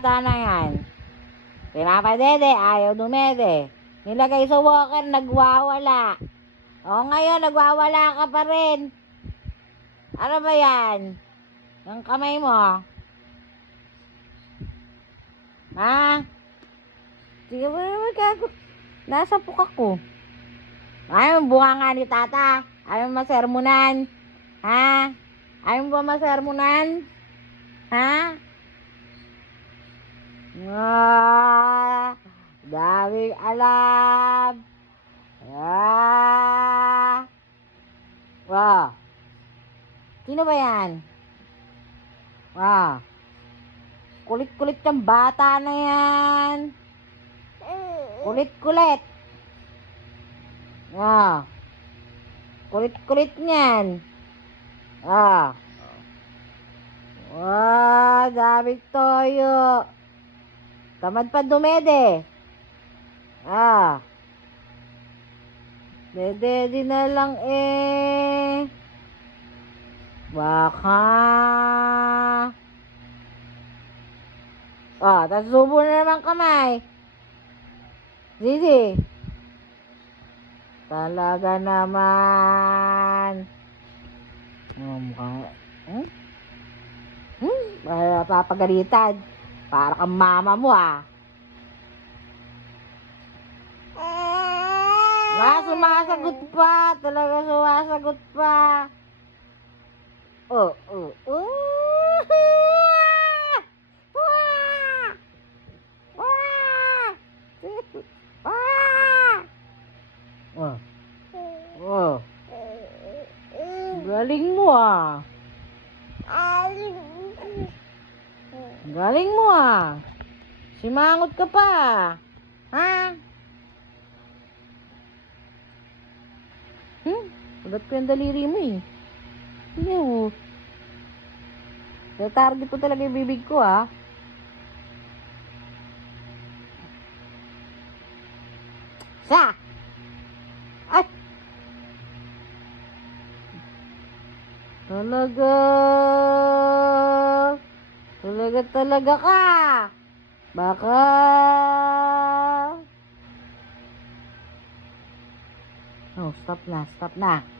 Bata na yan. Pinapadede, ayaw dumede. Nilagay sa walker, nagwawala. O ngayon, nagwawala ka pa rin. Ano ba yan? Yung kamay mo. Ha? Sige mo naman gago. Nasa puka ko. Ayaw mo bunga nga ni tata. Ayaw mo masermonan. Ha? Ayaw mo ba masermonan? Ha? Daming alam. Wow. Sino ba yan? Kulit-kulit ng bata na yan. Kulit-kulit. Kulit-kulit niyan. Daming toyo. Tamad pa dumede. Dede na lang eh. Baka. Tas subo na naman kamay. Zizi. Talaga naman. Papagalitan. Para kang mama mo sumasagot pa. Talaga sumasagot pa. Galing mo Galing mo Simangot ka pa. Ulat ko yung daliri mo Ew. Target ko talaga yung bibig ko Sa! Ay! Talaga ka. Baka. Stop na.